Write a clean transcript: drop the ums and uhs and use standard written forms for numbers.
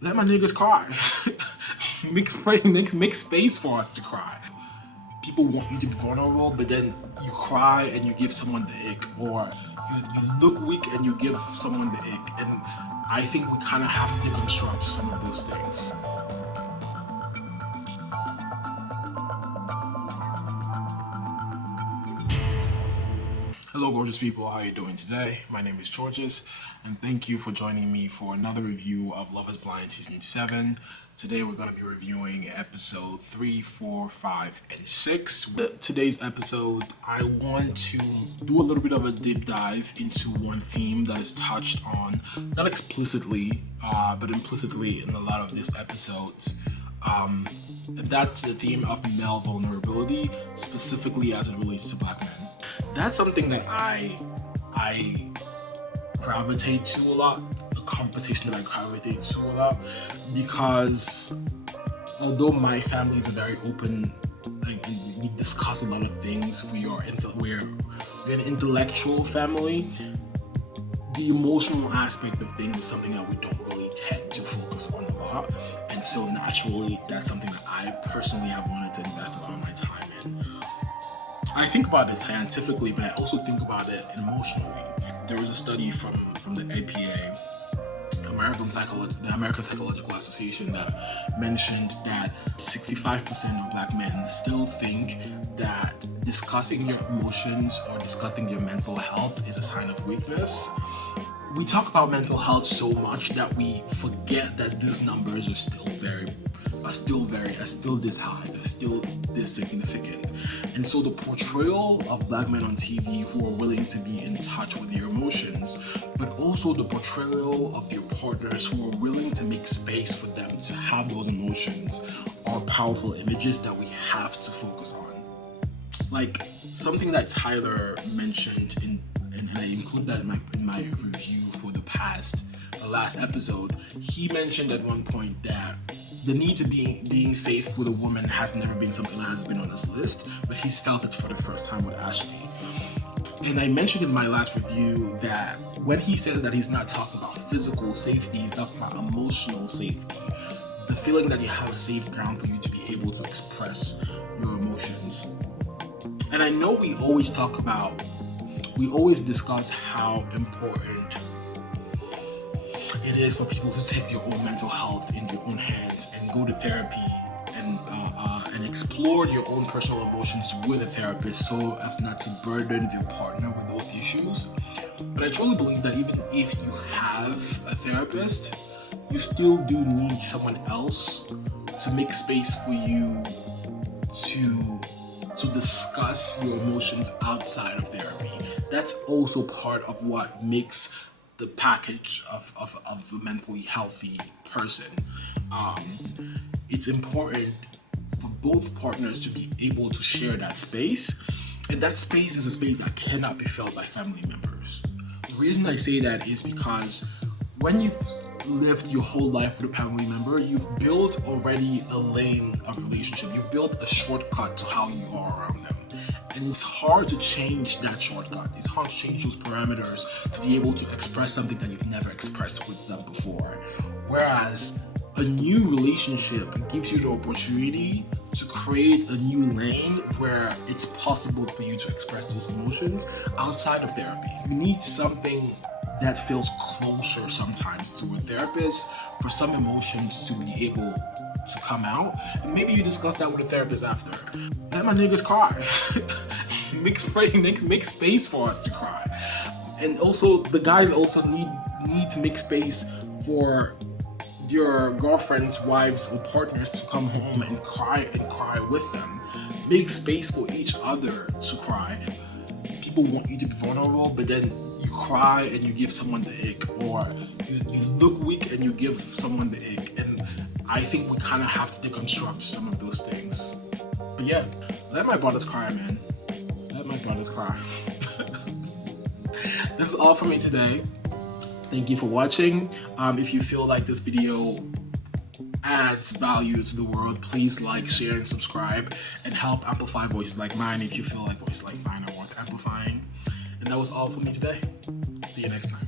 Let my niggas cry. make space for us to cry. People want you to be vulnerable, but then you cry and you give someone the ick, or you look weak and you give someone the ick. And I think we kind of have to deconstruct some of those things. Hello gorgeous people, how are you doing today? My name is Georges, and thank you for joining me for another review of Love is Blind Season 7. Today we're going to be reviewing episode 3, 4, 5, and 6. Today's episode, I want to do a little bit of a deep dive into one theme that is touched on, not explicitly, but implicitly in a lot of these episodes. And that's the theme of male vulnerability, specifically as it relates to black men. That's something that I gravitate to a lot, a conversation that I gravitate to a lot, because although my family is a very open, and we discuss a lot of things, we're an intellectual family, the emotional aspect of things is something that we don't really tend to focus on a lot, and so naturally that's something that I personally have wanted to invest a lot of my time in. I think about it scientifically, but I also think about it emotionally. There was a study from the APA, the American Psychological Association, that mentioned that 65% of black men still think that discussing your emotions or discussing your mental health is a sign of weakness. We talk about mental health so much that we forget that these numbers are still this high, they're still this significant. And so the portrayal of black men on TV who are willing to be in touch with their emotions, but also the portrayal of their partners who are willing to make space for them to have those emotions, are powerful images that we have to focus on. Like something that Tyler mentioned and I included that in my review for the last episode. He mentioned at one point that the need to being safe with a woman has never been something that has been on his list, but he's felt it for the first time with Ashley. And I mentioned in my last review that when he says that he's not talking about physical safety, he's talking about emotional safety. The feeling that you have a safe ground for you to be able to express your emotions. And I know we always discuss how important it is for people to take their own mental health in their own hands and go to therapy and explore your own personal emotions with a therapist so as not to burden their partner with those issues. But I truly believe that even if you have a therapist, you still do need someone else to make space for you to discuss your emotions outside of therapy. That's also part of what makes the package of a mentally healthy person. It's important for both partners to be able to share that space, and that space is a space that cannot be filled by family members. The reason I say that is because when you've lived your whole life with a family member, you've built already a lane of relationship. You've built a shortcut to how you are around them. And it's hard to change that shortcut. It's hard to change those parameters to be able to express something that you've never expressed with them before. Whereas a new relationship gives you the opportunity to create a new lane where it's possible for you to express those emotions outside of therapy. You need something that feels closer sometimes to a therapist for some emotions to be able to come out, and maybe you discuss that with a therapist after. Let my niggas cry. make space for us to cry. And also the guys also need to make space for your girlfriends, wives, or partners to come home and cry with them. Make space for each other to cry. People want you to be vulnerable, but then you cry and you give someone the ick, or you look weak and you give someone the ick. And I think we kind of have to deconstruct some of those things. But yeah, let my brothers cry, man. Let my brothers cry. This is all for me today. Thank you for watching. If you feel like this video adds value to the world, please like, share, and subscribe, and help amplify voices like mine if you feel like voices like mine are worth amplifying. And that was all for me today. See you next time.